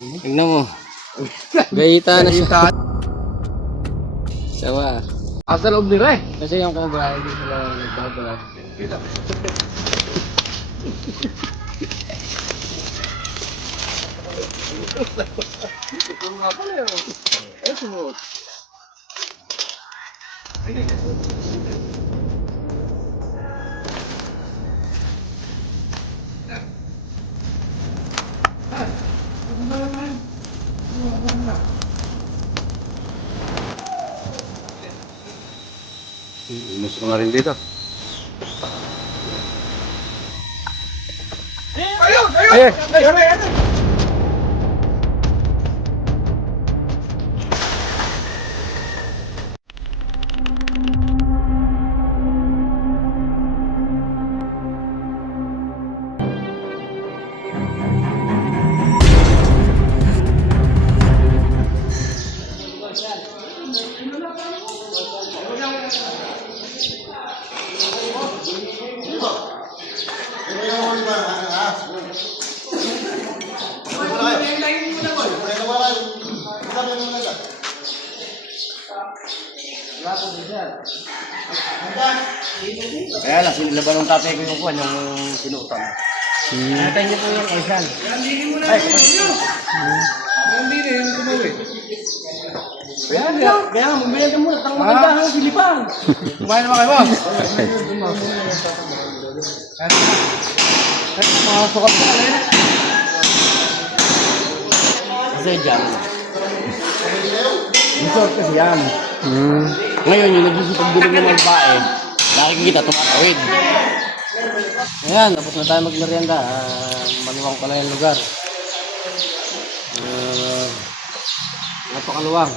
Tingnan mo. Gayita na siya. Sawa. Asa loob nila eh. Kasi yung cobra, hindi sila nagbabala. Ito nga pala yun. Ay, sumunod. Gusto nga rin dito. Ayun! Ayun! Ayun! Ayun! Kaya lang, sinilaban ng tatay ko yung kuwan, yung sinutan. Natay niyo po yung kaisan. Ay, kapatid nyo. Hindi na yung tumawid. Kaya mabili ka muna, tang maganda ng Silipan. Kumain naman kayo, boss. Mga sukat na kayo. Kasi dyan. Resort kasi yan. Ngayon, yung nagsisigpagbilog ng mga babae, nakikita tumatawid. Ayan, tapos na tayo magmerienda. Maluwang pala yung lugar. Napakaluwang.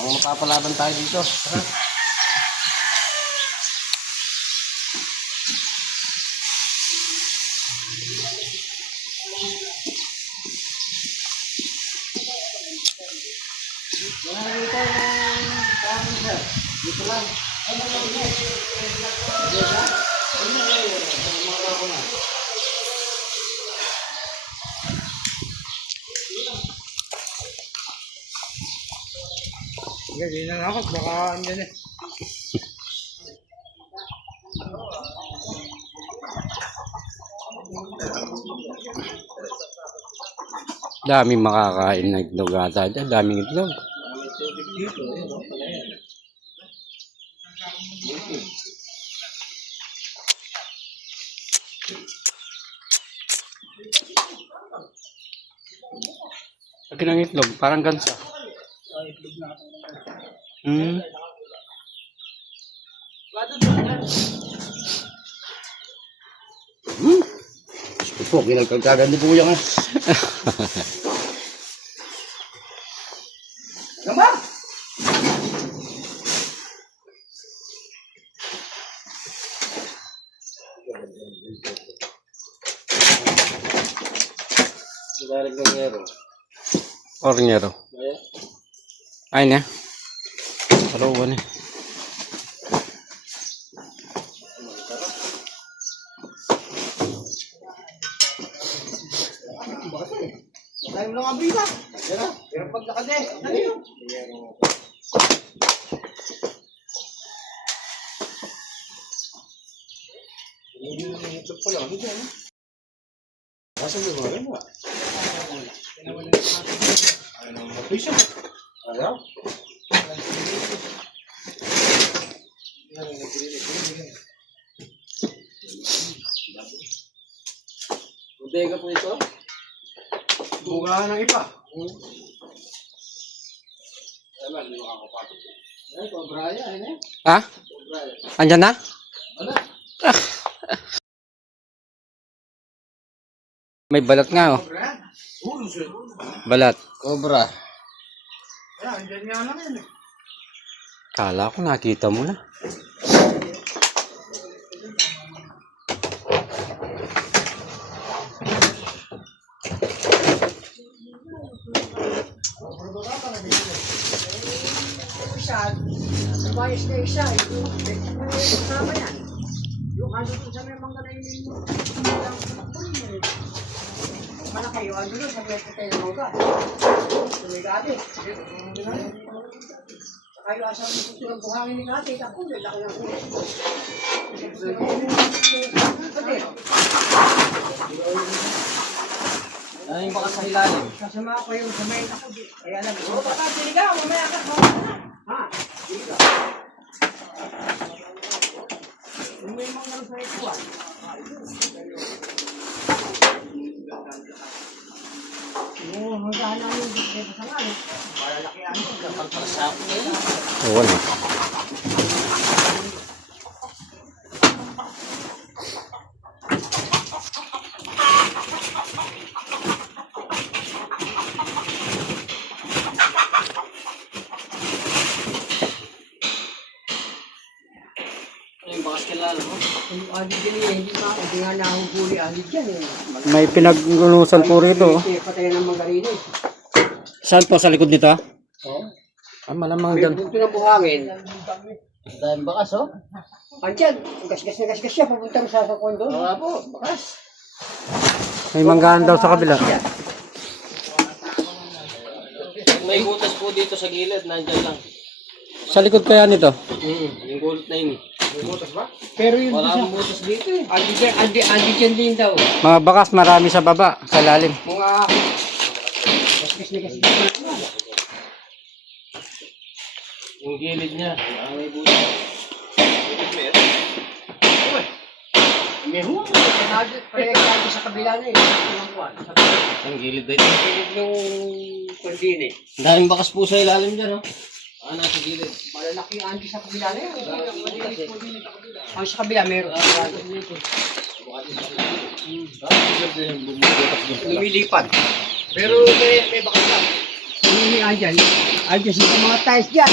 Ang mapapalaban tayo dito. Dito lang. Hindi na nakakot, baka andyan eh. Daming makakain na itlog ata dyan. Daming itlog. Lagi ng itlog, parang gansa. Po, kinagkagaganda po yan. Gamba! Ornyero. Ay na. Palawan eh. Tayo mo lang ang brisa. Pero paglakad eh. Ano yun? Ito pala. Ano dyan? Nasaan yung mga rin mo? Ano ang brisa? Ayaw? Bodega po ito? Bugahan ng iba. Ha? Andyan na? May balat nga oh. Balat. Cobra. Andyan nga lang yun eh. Kala ko nakita mo na. Bayas na isa, yung kasama yan. Yung ano dun sa may mga na yung malaki kayo, ano doon, sabi ko tayo ng mga. Tumigati. Kayo asal mo ng buhangin ni Kati, tapos laki ng ulo. Ano yung baka sa ilalim? Kasama ko yung samayin ako. Kaya lang. Oo, baka sinigaw, mamaya ka. Ha? Dito. May mga sa ito ah. Oo, magkana yung dito sa mga. Para laki ano. Para sa akin. Oo na. Ano yung bakas kilala mo? Yung adik din eh, hindi nga nahuhuli adik dyan eh. May pinaglunusan po rito. Patayan ng mangarines. Saan po? Sa likod nito? Oo. Ah, malamang May dyan. bunto ng buhangin. Dahil bakas, oh. Andyan, gasgas na gasgas siya, papunta sa kondo. Oo nga po, bakas. May manggahan daw sa kabila. May butas po dito sa gilid, nandyan lang. Sa likod kaya nito? Yung gulot na yun. Pero yung Wala isa, akong butas dito eh. andi dyan din daw. Mga bakas marami sa baba, sa lalim. Mga gasgas na gasgas na. Yung gilid niya, may butas. May huwag. Pare-pare sa kabila na eh. Yung gilid dito. Pilit yung kondine. Daming bakas po sa ilalim dyan, oh. Ah, nasa gilid. Malalaki yung andi sa kabila na yun. Ang sa kabila meron. Lumilipad. Pero may bakas lang. Hindi andyan. Andyan sa mga tiles dyan.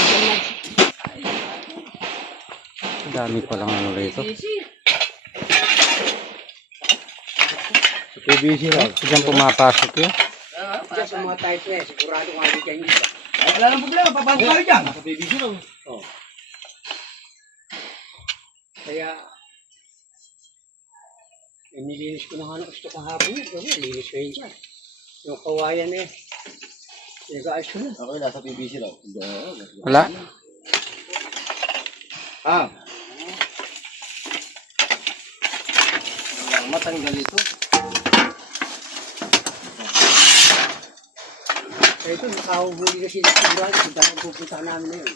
Ang dami palang ano rito. PVC lang. Diyan pumapasok yun. Diyan sa mga tiles na sigurado kung andyan dyan dito. Wala nang problema, papasok tayo dyan. Nasa PVC lang. Kaya, nilinis ko na nga gusto kahapon yun. Nilinis ko yun dyan. Yung kawayan eh. Nag-aayos ko na. Okay, nasa PVC lang. Wala? Ah, Walang matanggal ito. Kaya ito, nakahuhuli na sila sigurado. Kung dahil pupunta namin na yun.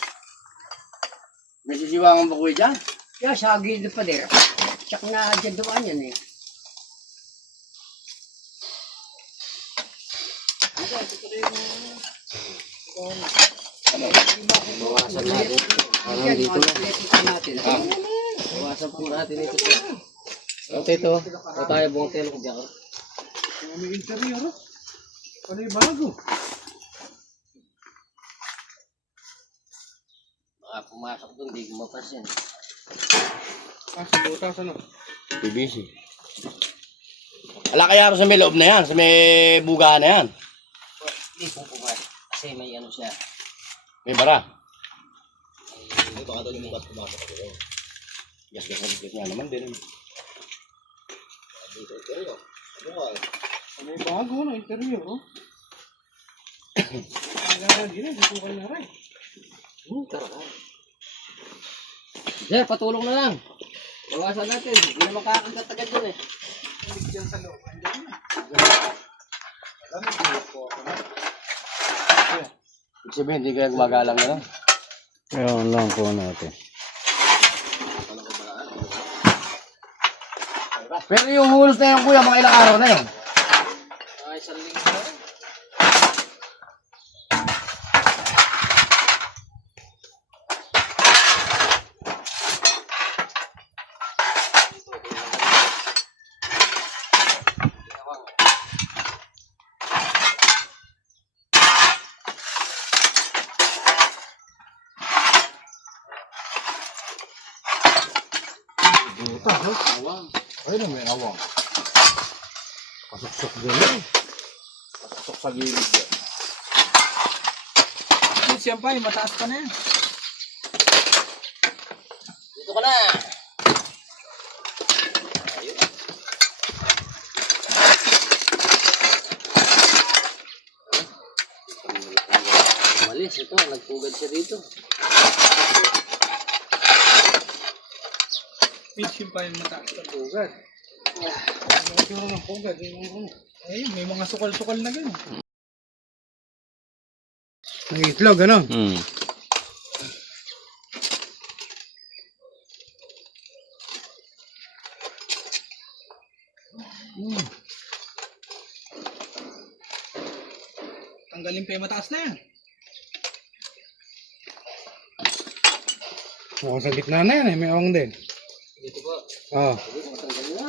may sisiwangan ba kuya dyan? Kaya sa gilid ng pader. Tsaka na dyan doon yan eh. Bawasan natin. Parang dito na. Natin. Bawasan po natin ito. Ito ito. Ito tayo buong telo ko dyan. May interior, oh. Ano yung bago? Baka pumasok doon, di ko mapasin. Ah, sa butas, ano? PVC. Wala kaya ako sa may loob na yan, sa may buga na yan. Hindi po pumasok. Kasi may ano siya. May bara. Ito ka daw yung mga pumasok ako doon. Gas-gas na gas nga naman din. May bago na interior, oh. Kailangan din, dito ka na rin. Tara ka. Sir, patulong na lang. Bawasan natin. Hindi na makakagat agad dun eh. Diyan sa loob, andyan na. Ibig sabihin, hindi kaya gumagalang na lang. Ayun lang po natin. Pero yung hulos na yun, kuya, mga ilang araw na yun. Ay, isang linggo na rin. Ay na, may awang. Pasuksok din eh. Pasuksok sa gilid yan. Siyempre, mataas pa na yan. Dito ka na. mabilis. Ito, nagpugad siya dito. Medium pa yung mataas na pugad. Ano yung ng pugad? Ayun, may mga sukal-sukal na gano'n. May itlog, ano? Hmm. Tanggalin pa yung mataas na yan. Mukhang sa gitna na yan eh, may awang din. Dito po. Oo. Matanggal na.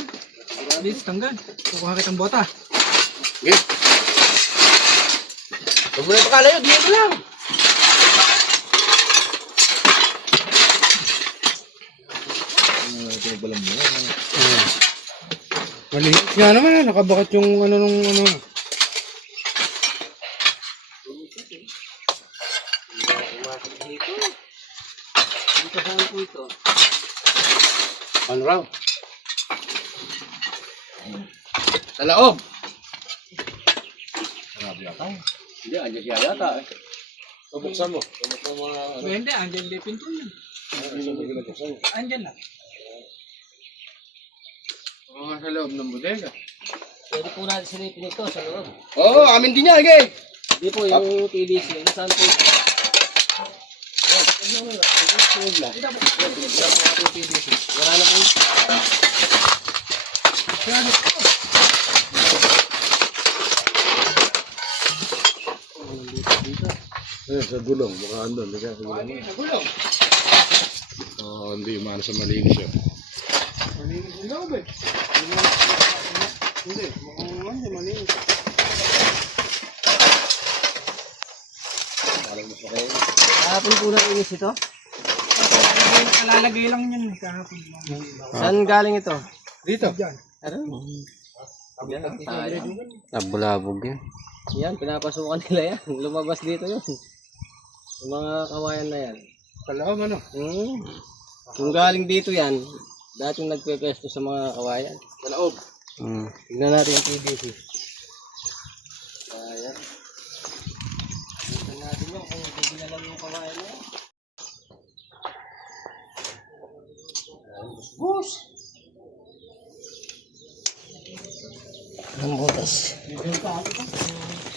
Dito, tanggal. Kukuha kitang bota. Okay. Huwag mo na pakalayo, dito lang. Maliit nga naman, nakabakit yung ano nung ano. Dito saan po ito? Ano raw? Sa loob. Hindi, andyan siya yata eh. Bubuksan mo. Bubuksan mo mga ano. Hindi, andyan din pinto yun. Andyan lang. Oo, sa loob ng bodega. Pwede po natin silipin ito sa loob. Oo, amin din yan, okay. Hindi po yung PVC. Yung saan po ito? Wala na po. Sa gulong, baka andun, di ka sa gulong. Nagulong. Hindi, maano sa malinis yun. Malinis yung loob eh. Hindi, mukhang hindi malinis. Kahapon po nainis ito. Kalalagay lang yan kahapon. Saan galing ito? Dito. Diyan. Ano? Labog yan. Yan, pinapasukan nila yan. Lumabas dito yun. Yung mga kawayan na yan. Sa loob ano? Kung galing dito yan, dating nagpe-pesto sa mga kawayan. Sa loob. Hmm. Tignan natin yung PVC. Ayan. Tignan natin yun kung bibila lang yung kawayan na yan. Bus! Ang butas.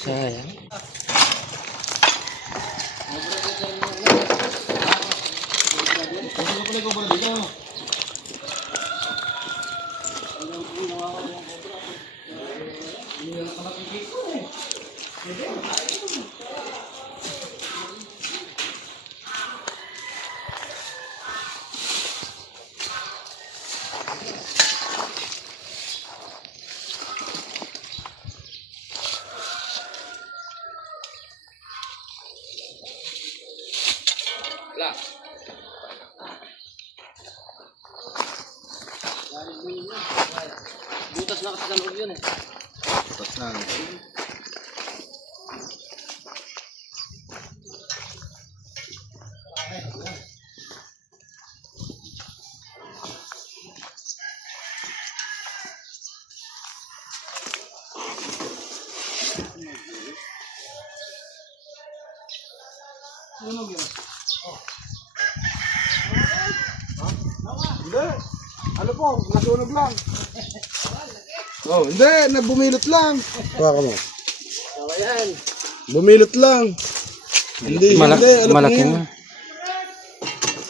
Sayang. Wala. Butas na kasi sa loob yun eh. Tapos na. Hindi. Ano po, nasunog lang. Oh, hindi, nagbumilot lang. Baka mo. Kawayan. Bumilot lang. Hindi, hindi. Ano Malaki po yun? na.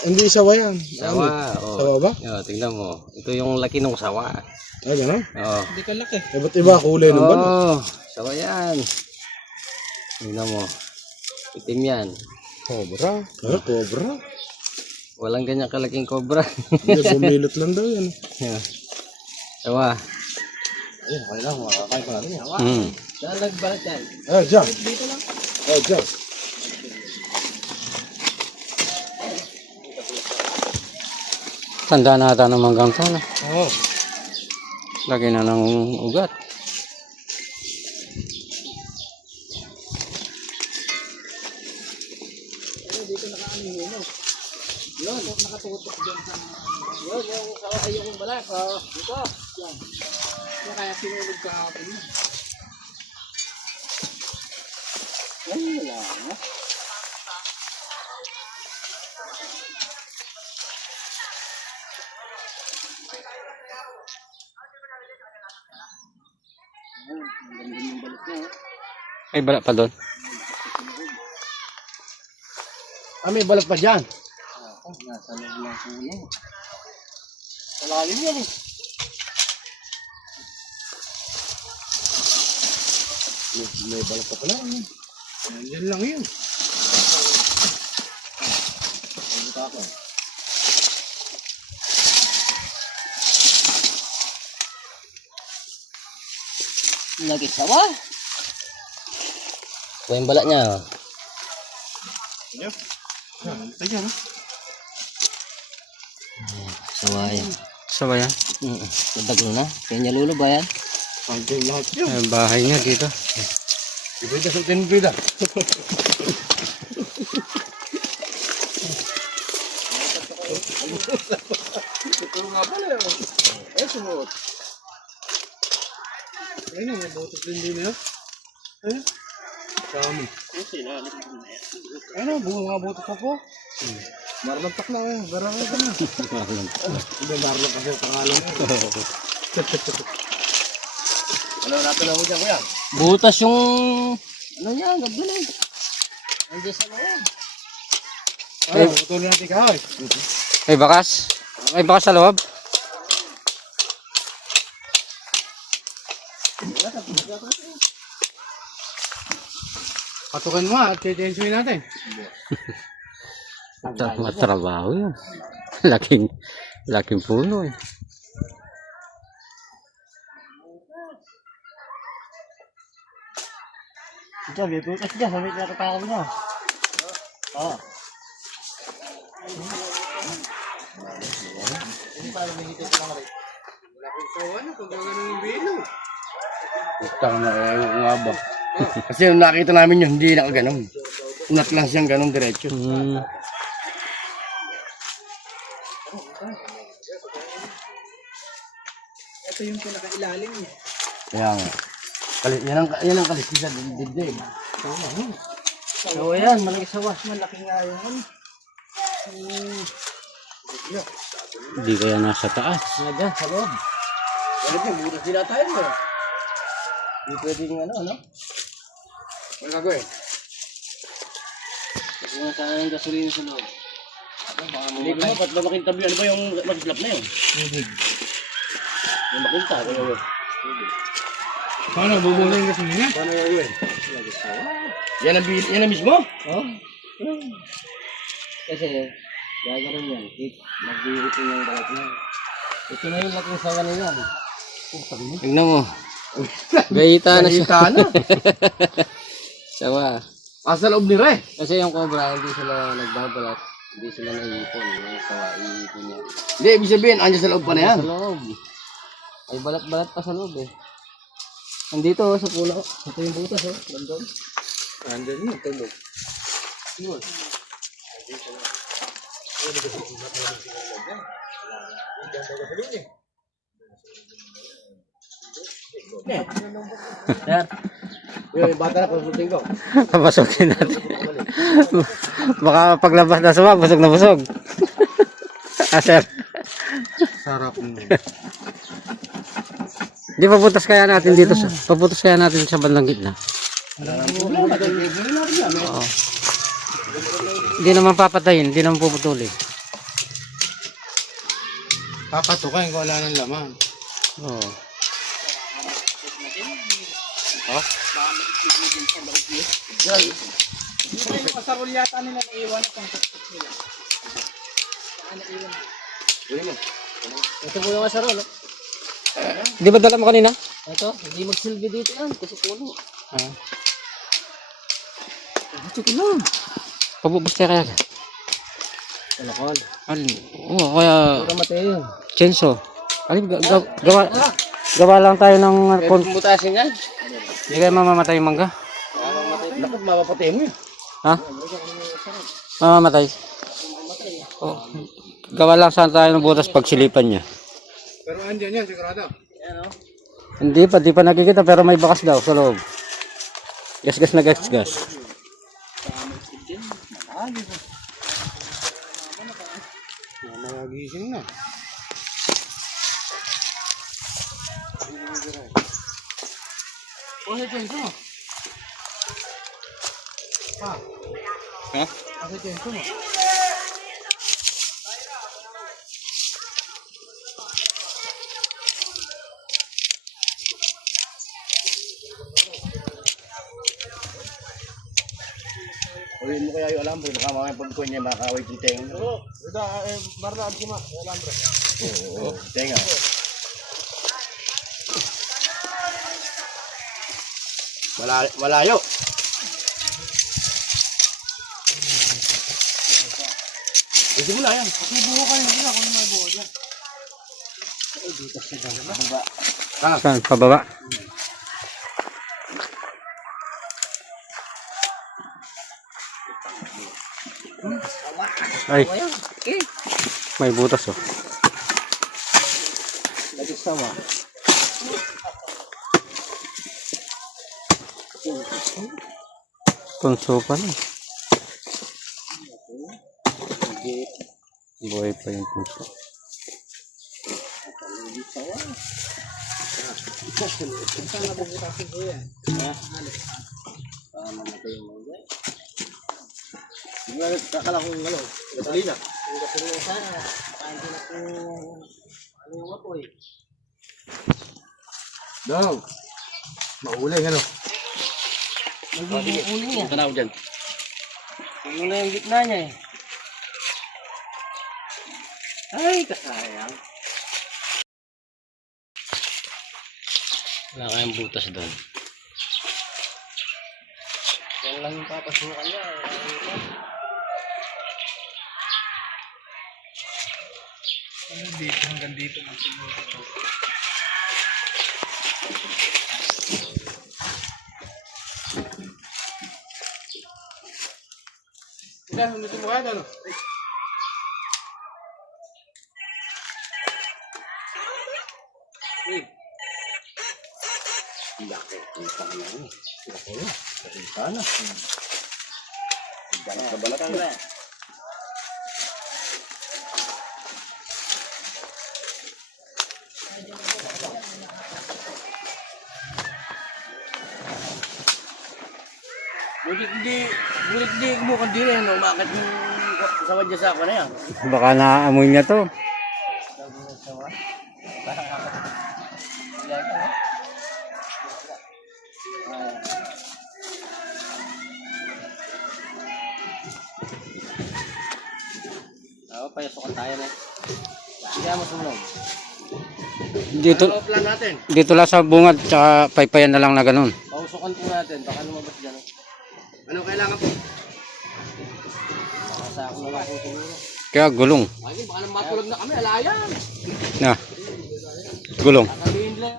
Hindi sawa yan. Sawa. Oh. Sawa ba? Oh, tingnan mo. Ito yung laki ng sawa. Ay, gano'n? Oh. Hindi ka laki. Iba't iba kulay ng balo. Oh, sawa yan. Tingnan mo. Itim yan. Cobra. Ano, cobra? Walang ganyan kalaking cobra. Hindi, bumilot lang daw yan. Yeah. Sawa. Ayun, okay lang. Makakain pa natin yan. Hmm. Saan nagbalat yan? Ah, dyan. Oh, dyan. Tanda na ata ng manggang to. No? Oo. Lagi na ng ugat. Yun, nakatutok dyan sa... Yun, yung kawayan yung balat. Dito. Yan. Kaya kaya sinulog kahapon yun. Yan, wala na. Ay, bala pa doon. Ah, may balat pa dyan. Nasa loob lang puno. Malalim yan eh. May balat pa pala. Nandiyan lang yun. Nag-isawa. Ito yung balat niya. Oh. Ayan, no? Sawa yan. Sawa yan. Dagdag na. Kaya niya lulo ba yan? Andiyan lahat yun. Ay, bahay niya dito. Ibigay sa tinbida. Ito nga pala yun. Eh, sumuot. Ayun, may butas din din yun. Ayun. Dami. Ayun, bunga mga butas pa po. Marlantak na eh. Barangay ka na. Hindi, marlang kasi ang pangalan mo. Ano natin lang mo dyan, kuya? Butas yung... Ano yan? Gagawin. Nandiyan sa loob. Ay, putulin natin ka. Ay, bakas. Ay, bakas sa loob. Patukan mo at titensuin natin. Matrabaho yan. Laking puno eh. Ito, may butas dyan. Sabi ko nakatakas niya. Oo. So, ano, pag gano'n yung bilo. Putang na eh, nga ba? Kasi nung nakita namin yun, hindi nakaganon. Unat lang siyang ganon diretso. Ito yung pinakailalim niya. Kaya nga. Yan ang kaliskis sa dibdib. So, ayan. Malaki sawas. Malaki nga yun. Hindi kaya nasa taas. Nga dyan, sa loob. Wala yung butas nila tayo mo. Hindi pwedeng ano? Ano gagawin? Kasi nga sana yung gasolina sa loob. Hindi ko ba't ba makintabi? Ano ba yung mag-slap na yun? Yung makinta. Paano, bubula yung gasolina? Paano gagawin? Yan ang mismo? Oh? Kasi, gagawin yan. Magbihitin yung balat niya. Ito na yung laking sawa na yan. Tingnan mo. Gayita na siya. Nakita na. Sawa. Sa loob ni Re. Kasi yung cobra, hindi sila nagbabalat. Hindi sila naiipon. Yung sawa, iipon niya. Hindi, ibig sabihin, andyan sa loob pa na yan. Sa loob. Ay balat-balat pa sa loob eh. Nandito oh, sa puno. Ito yung butas oh. Nandun. Andyan yun, tulog. Sir, Yung bata na, konsulting ko. Papasukin natin. Baka paglabas na suwa, busog na busog. Sir. Sarap mo. Di paputas kaya natin dito sa paputas kaya natin sa bandang gitna. Oo. Hindi naman papatayin, hindi naman puputulin. Papatukan ko wala ng laman. Oo. Pasarol yata nila naiwan ng kontaktos nila. ito po yung asarol. Oh. Di ba dala mo kanina? Ito, hindi magsilbi dito yan kasi puno. Ito ko lang. Pabubus kaya kaya. Alakol. Oo, kaya Pura matay yun. Chenso. Gawa lang tayo ng Butasin yan. hindi kayo mamamatay yung mangga. Dapat mapapatay mo yun. Ha? Mamamatay. Oh. Gawa lang sana tayo ng butas pag silipan niya. Pero andyan yan, sigurado. Hindi pa nakikita pero may bakas daw sa loob. Gas-gas na gas-gas. Nagising na. Ha? Kasi tiyento mo. Uliin mo kaya yung alambre, baka mamaya pagkuhan niya makakaway yung tenga. Oo. Ito, Barna, Agsima. Alambre. Oo, tenga. Malayo. Pwede mo na yan. May buho kayo. Hindi na, kung may buho dyan. Saan? Pababa? Ay. May butas oh. Tunso pa na. Buhay pa yung tunso. Kakala kong galaw. Gasolina. Daw. Mauling, ano? Punta na ako dyan. Ano na yung gitna niya eh. Ay, kasayang. Wala kayang butas doon. Yan lang yung papasukan niya. Dito, hanggang dito. Ilan, nandito mo kaya doon? Laki. Kita na yan. Laki na. Kita na. Balat na balat na. Bulit di umukan din eh. Umakit yung sawa dyan sa ako na yan. Baka naaamoy niya to. Oo, payasukan tayo na. Hindi mo sumunod. Dito, Ano plan natin? dito lang sa bungad, tsaka paypayan na lang na ganun. Pausukan po natin, baka lumabas dyan. Ano kailangan po? Baka sa ako na lang po siguro. Kaya gulong. Ay, baka nang matulog na kami. Alayan. Na. Gulong. Sabihin lang.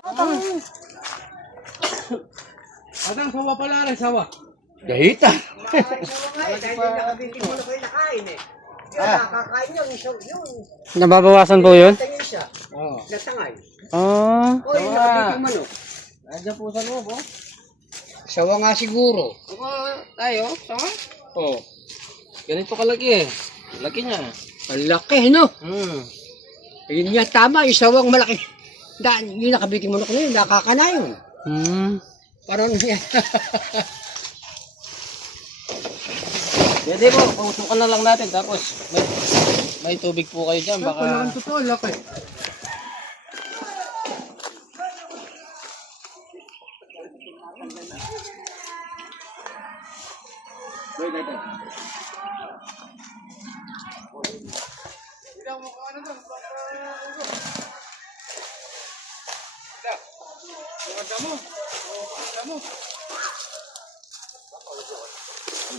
Atang sawa pala rin, sawa. Gahita. Nababawasan po yun? Natangay. Ah. O, yung nakabiting manok. Nandiyan po sa loob, oh. Sawa nga siguro. Tayo, sama? Oh. Ganito kalaki eh. Laki niya. Ang laki, no? Yun nga tama, yung sawang malaki. Yung nakabiting manok na yun, nakakana yun. Parang yan. Pwede po, pausukan na lang natin. Tapos, may tubig po kayo dyan. Baka... Totoo, laki.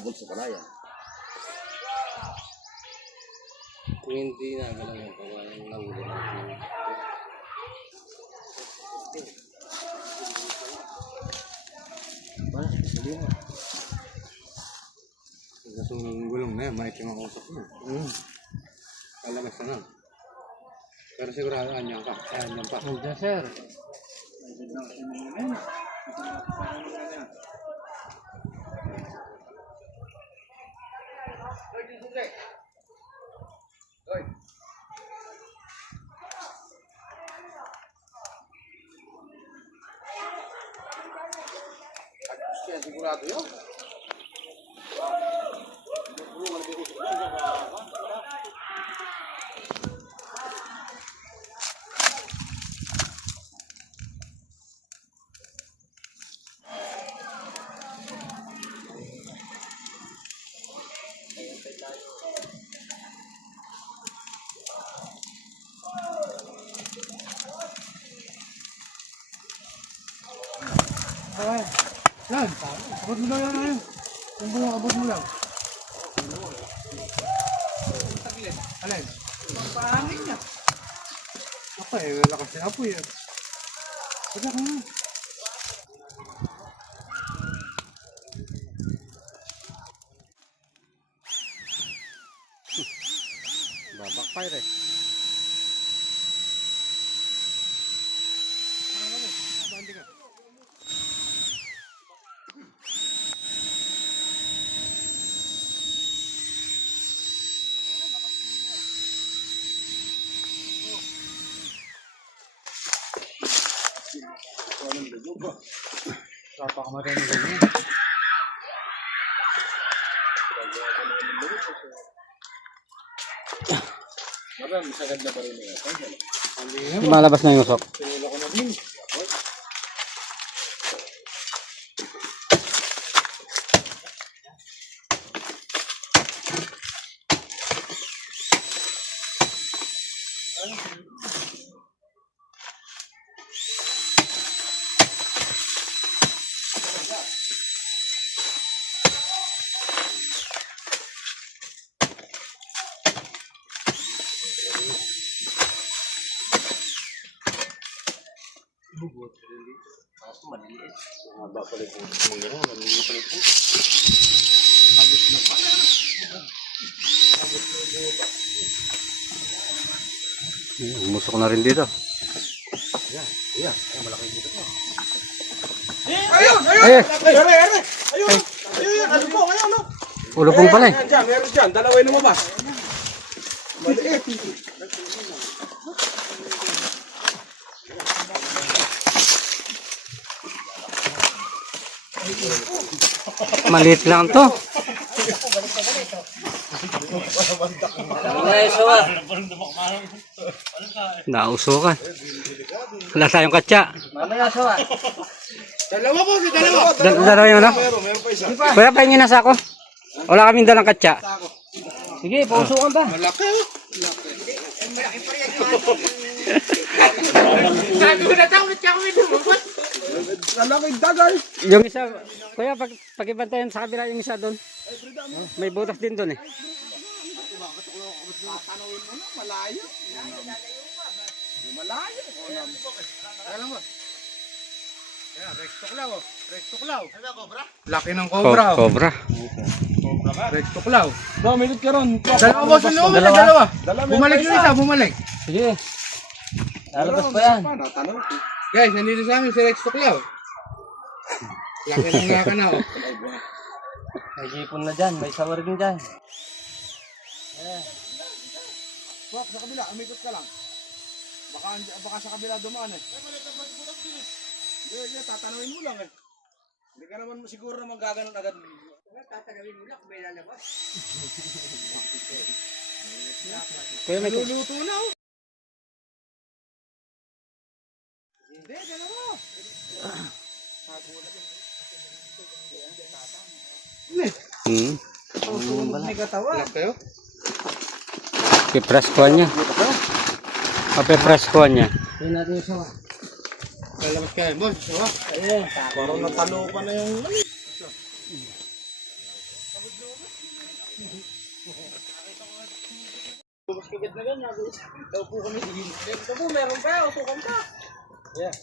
Bulso pala yan. Kung hindi na, gano'n yung pagwalang nahuli natin. Kasi yung gulong na yan, maitim ang usap mo. Kalamas na lang. Pero sigurado, anyan ka. Anyan pa. Nandiyan, sir. Kaya sigurado yun. Yan, abot mo lang yan. Yung bunga, abot mo lang. Alin? Pahangin niya. Apa eh, lakas na apoy eh. Pagka ka nga. Babakfire eh. Napakamatay ng ganyan. Lumalabas na yung usok. Umusok na rin dito. Ayun! Ulupong pala eh. Meron dyan, dalawa yung lumabas. Maliit. Maliit lang to. Nausukan. Wala tayong katsa. Dalawa po, dalawa. Dalawa yung ano? Meron pa isa. Kuya, pahingin na sa ako. Wala kaming dalang katsa. Sige, pausukan ba? Malaki oh. Malaking dagal. Yung isa, kuya, pag-ibantayan sa kabila yung isa doon. May butas din doon eh. Tatanawin mo na, malayo. Malayo. Alam mo. Ayan, Rex Tuklaw. Rex Tuklaw. Laki ng cobra. Cobra. Rex Tuklaw. Ba, minute ka ron. Dalawa boss, dalawa. Bumalik yung isa, bumalik. Sige. Lalabas pa yan. Guys, nandito sa amin si Rex Tuklaw. Laki ng laka na oh. May gipon na dyan. May sawarin dyan. Wak, sa kabila, umikot ka lang. Baka sa kabila dumaan eh. Hindi, tatanawin mo lang eh. Hindi ka naman siguro na magaganon agad. Tatanawin mo lang kung may lalabas. Kuya, may Luluto na oh. Hindi, dalawa. May katawa. Lak kayo? pipreskuhan niya. Pipreskuhan niya. Yun natin yung sawa. Lalabas kayo, boss. Sawa. Ayun. Parang natalo pa na yung... Bumaskagad na ganyan. Daw po kami sige. Ito po, meron pa. Usukan pa. Yeah.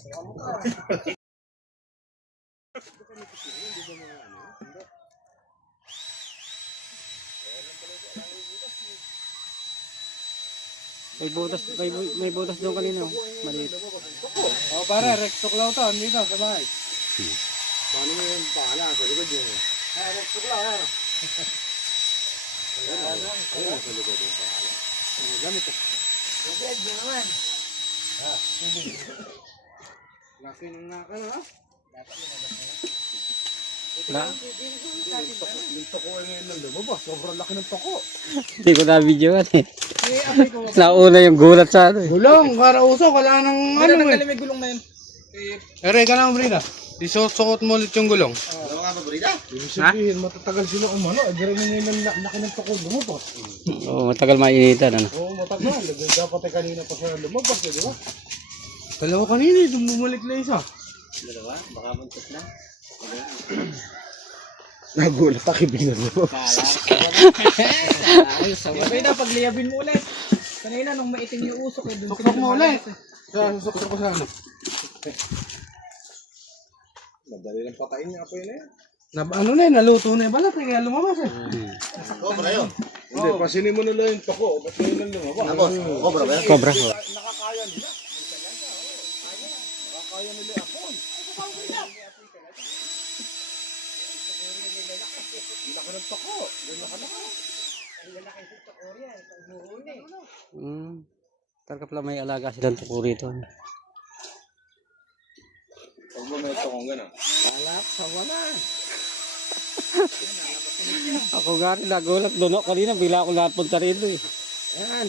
May butas doon kanina. Maliit. Oh, para, Rex Tuklaw to. Andito, sa bahay. Paano mo yung pahala? Sa likod yun eh. Rex Tuklaw, ano? Ayun, sa likod yung pahala. Gamit eh. Huwag naman. Laki ng naka na ha? Hindi ko na video eh. Nauna yung gulat sa ano eh. Gulong, para usok, wala nang ano eh. May gulong na yun. Ere ka lang, Brida. Isot-sukot mo ulit yung gulong. Ibig sabihin, matatagal sila umano. Eh, gano'n nila laki ng toko lumabas. Oo, matagal mainitan ano. Oo, matagal. Dapat eh kanina pa sila lumabas, eh, di ba? Dalawa kanina, bumalik na isa. Dalawa, baka buntot na. Nagulat ako, bigla lumabas. Ayos sa wala. Kaya pag liyabin mo ulit. Kanina nung maitim yung usok eh. Suksok mo ulit. Suksok ko sa ano. Madali lang patayin niya ako yun eh. Ano na eh, naluto na eh. Balat eh, kaya lumabas eh. Cobra yun. Hindi, pasinin mo na lang yung toko. Ba't yun lang lumabas? Tapos, cobra ba yan? Cobra. Nakakaya nila. Nakakaya nila ako. Laki ng toko. Talaga pala may alaga silang tuko rito. Pag mo may tokong gano'n. Kalap sa wala. Ako nga rin nagulat doon ako kanina. Bila ako napunta rito eh. Yan.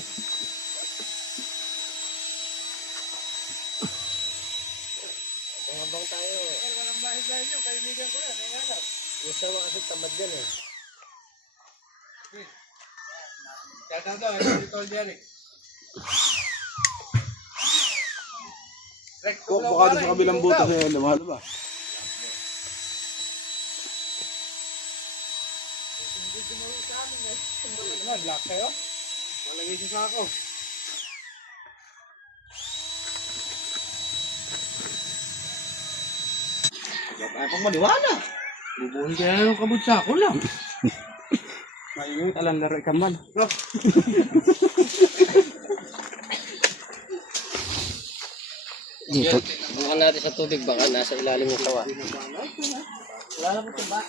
Pangabang tayo. Walang bahay sa inyo. Kaibigan ko yan. Yung sawa kasi tamad yan eh. Kaya daw, ito tol dyan eh. Kung baka doon sa kabilang butas eh, lumalo ba? Lock kayo? Malagay siya sa ako. Ay, pang maniwala. Bubuhin kaya na yung kabutsa ko lang. Mayroon alam laro ikaman. Dito. Bukan natin sa tubig, baka nasa ilalim yung sawa. Wala na po ito ba?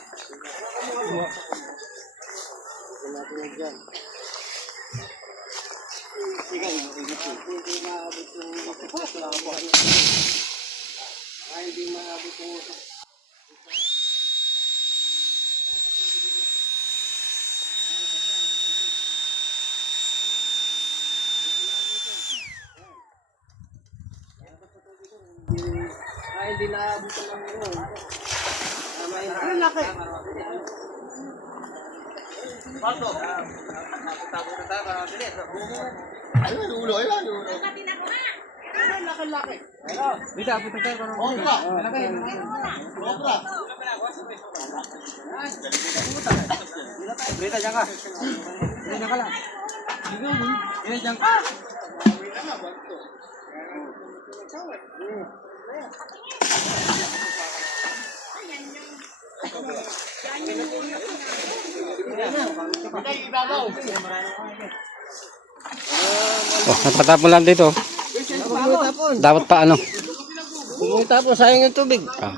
Hindi na abutan ng ano. Ano laki? Ayun, ulo, ayun, ulo. Dito, apunta tayo. Cobra. Cobra. Brita, dyan ka. Dyan ka lang. Dyan ka. Oh, napatapon lang dito. Dapat pa ano? Tapos sayang yung tubig. Ah.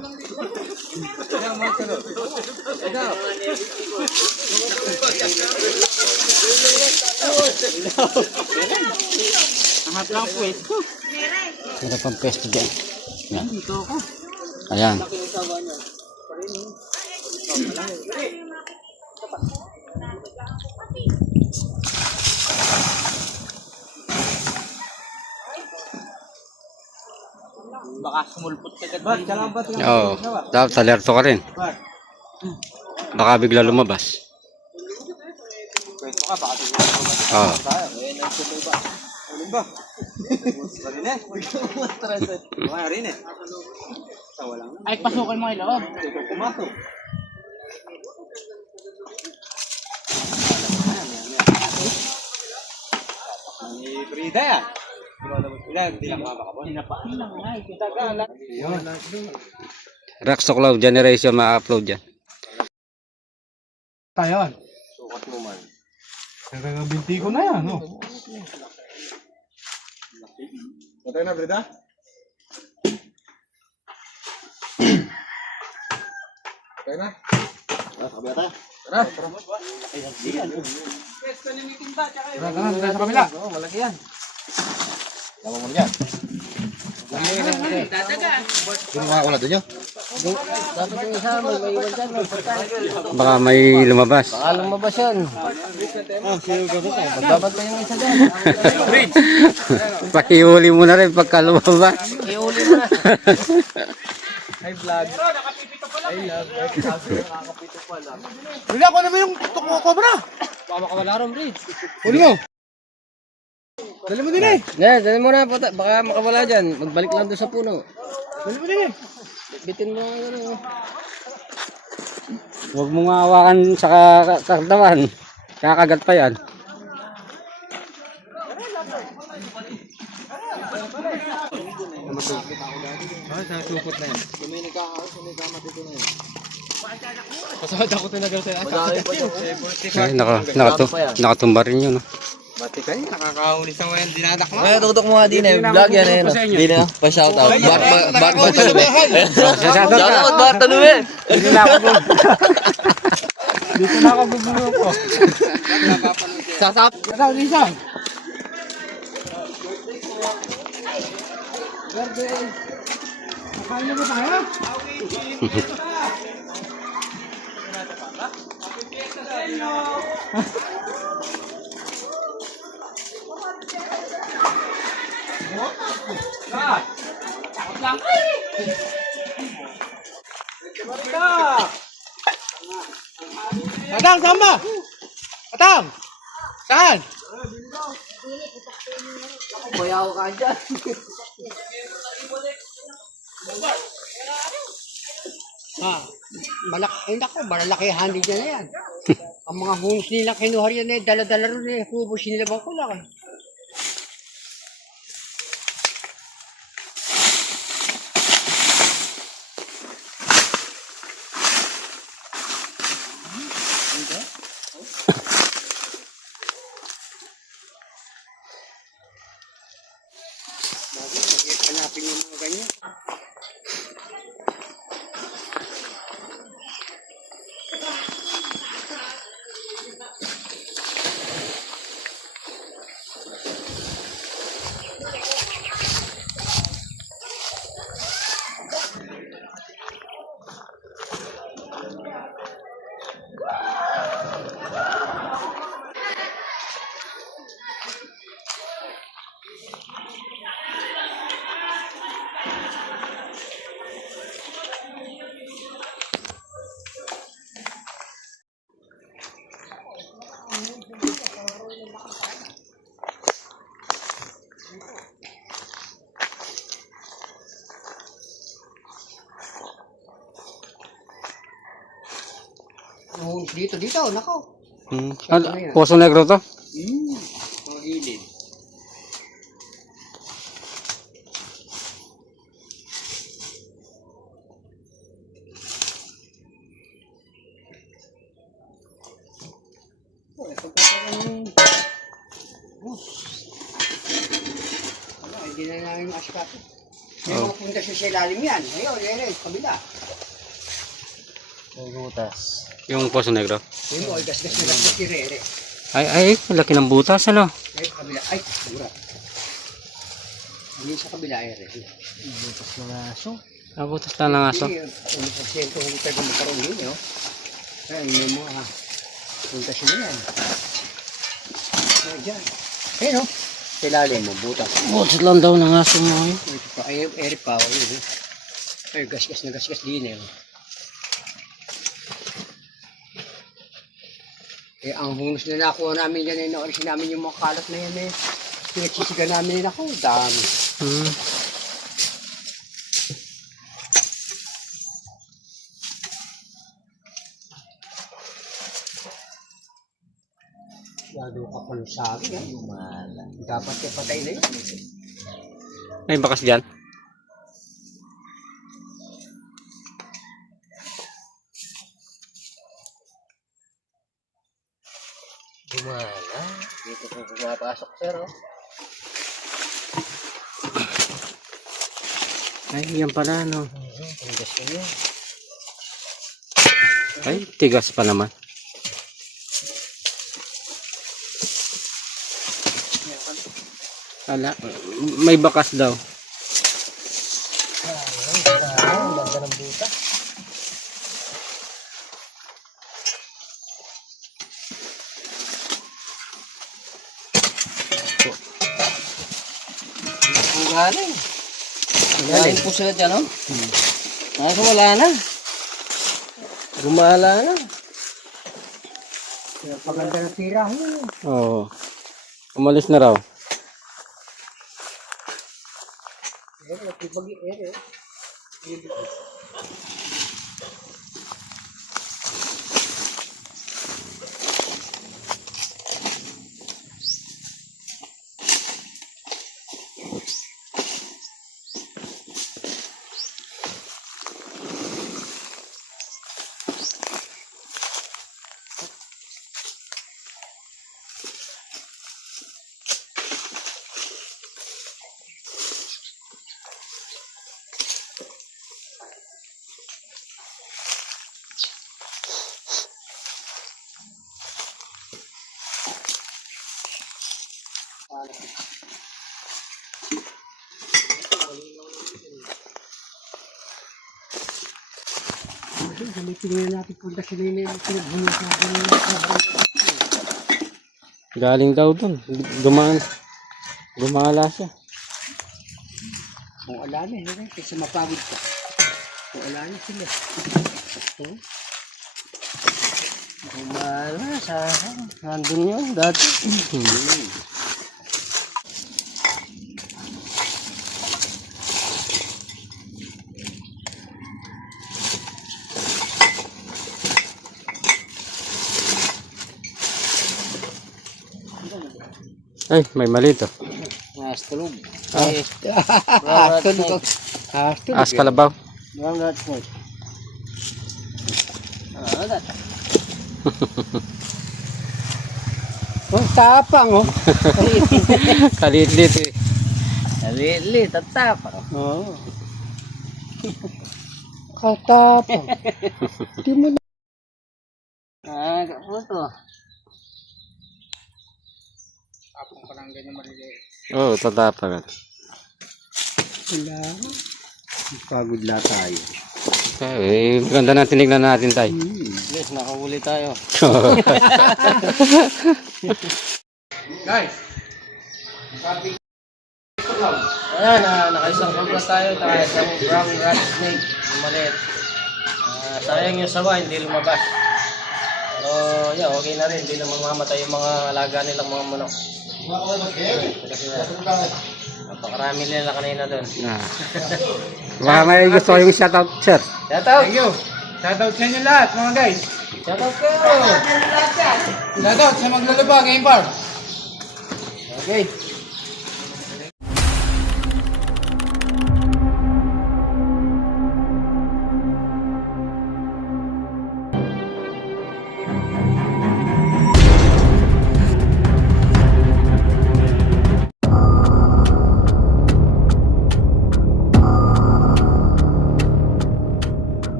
Meron pang pesto dyan. Yan. Ayan. Baka sumulpot ka agad. Oo. Dapat alerto ka rin. Baka bigla lumabas. Pwesto ka, baka Oo. ay, pasukan mo yung loob. Pumato. Brida yan. Sinapaan lang nga. Kita Rockstock Love Generation ma-upload yan. Tayo. Sukat mo man. Binti ko na yan, no? Patay na, Brida? Patay na? Kabila tayo. Tara, sa kabila. malaki yan. Tama mo na dyan. Tataga. Sino mga ulat doon yun? Dapat yung isa, may iwan dyan. May pagkain. Baka may lumabas. Alam mo ba yan? Magbabantay yung isa dyan. Pakihuli mo na rin pagka lumabas. Iuli mo na. Huli ako naman yung cobra. Baka makawala ron, Bridge. Huli mo. Dali mo din eh. Dali mo na. Baka makawala dyan. Magbalik lang doon sa puno. Dali mo din eh. Bitin mo ang ano. Huwag mong hawakan sa katawan. Kakagat pa yan. Supot na yan. Pasahod ako tinagal sa'yo. Ay, nakatumba rin yun. No? Bati kayo, nakakahuli sa wayan dinadak mo. Kaya tutok mo nga din eh. Vlog yan eh. Di na. Pa-shoutout. Bart Bartolome. Shoutout Bartolome. Dito na ako Dito na ako bubuluko. Sasap. Sasap, Lisa. Makain na ba tayo? Atang, saan ba? Atang! Saan? Bayaw ka dyan. Ay nako, malalakihan din dyan na yan. Ang mga hunos nila kinuha yan eh, dala-dala rin eh, kubo sinilabang ko lang eh. Hanapin yung mga ganyan. Hunos dito, nako. Poso Negro to? Mga gilid. Hindi na namin maaskato. May mga punta sa ilalim yan. Ayun, kabila. Butas. Yung Poso Negro. Ayun mo, gas-gas na si Rere. Ay, laki ng butas, ano? Ay, kabila. Ay, mura. Hindi sa kabila, Rere. Butas ng aso. Butas na ng aso. Hindi, 1% hindi tayo magkaroon yun, no? Kaya, hindi mo, punta sila yan. Ay, dyan. Ayun, no? Sa ilalim mo, butas. Butas lang daw ng aso mo. Ay, Eric pa, ayun. Ay, gas-gas na gas-gas din, eh. Ang hunos na nakuha namin dyan, naorisin namin yung mga kalat na yan, pinagsisiga namin, ako, dami. Lalo ka pa sa akin, dapat yung patay na yun. May bakas dyan. Gumala. Dito po pumapasok, sir, oh. Ay, yan pala, no? Tigas ko yun. Ay, tigas pa naman. Ala, may bakas daw. Ang ganda ng butas. galing. Galing po sila dyan, no? Kaso wala na. Gumala na. Kaya paganda ng tirahan yun. Oo. Umalis na raw. Tingnan natin punta sila yun yung pinaghulog sa Galing daw dun. Gumala siya. kung ala na yun, kasi mapagod ka. Kung ala na sila. Gumala sa nandun yun dati. Ay, may mali to. Astulog. Astulog. Astulog. As kalabaw. Brown rat snake. That. Oh, tapang oh. Kalit-lit eh. Lili, tatapa. Oo. Katapang. Di mo na. Kaputo. Tapang pa lang ganyan maliliit. Oo, tatapa ka. Wala. Pagod na tayo. Eh, ganda na tinignan natin tayo. Yes, nakahuli tayo. Guys, Ayan, nakaisang paglas tayo. Nakaisang brown rat snake. Maliit. Sayang yung sawa, hindi lumabas. Pero, yeah, okay na rin. Hindi na mamamatay yung mga alaga nilang mga manok. Kasi napakarami nila kanina doon. Ah. Baka may gusto kayong shoutout, sir. Shoutout! thank you. Shoutout sa inyo lahat mga guys. Shoutout kayo! Shoutout sa Maglalaba Game Park. Okay.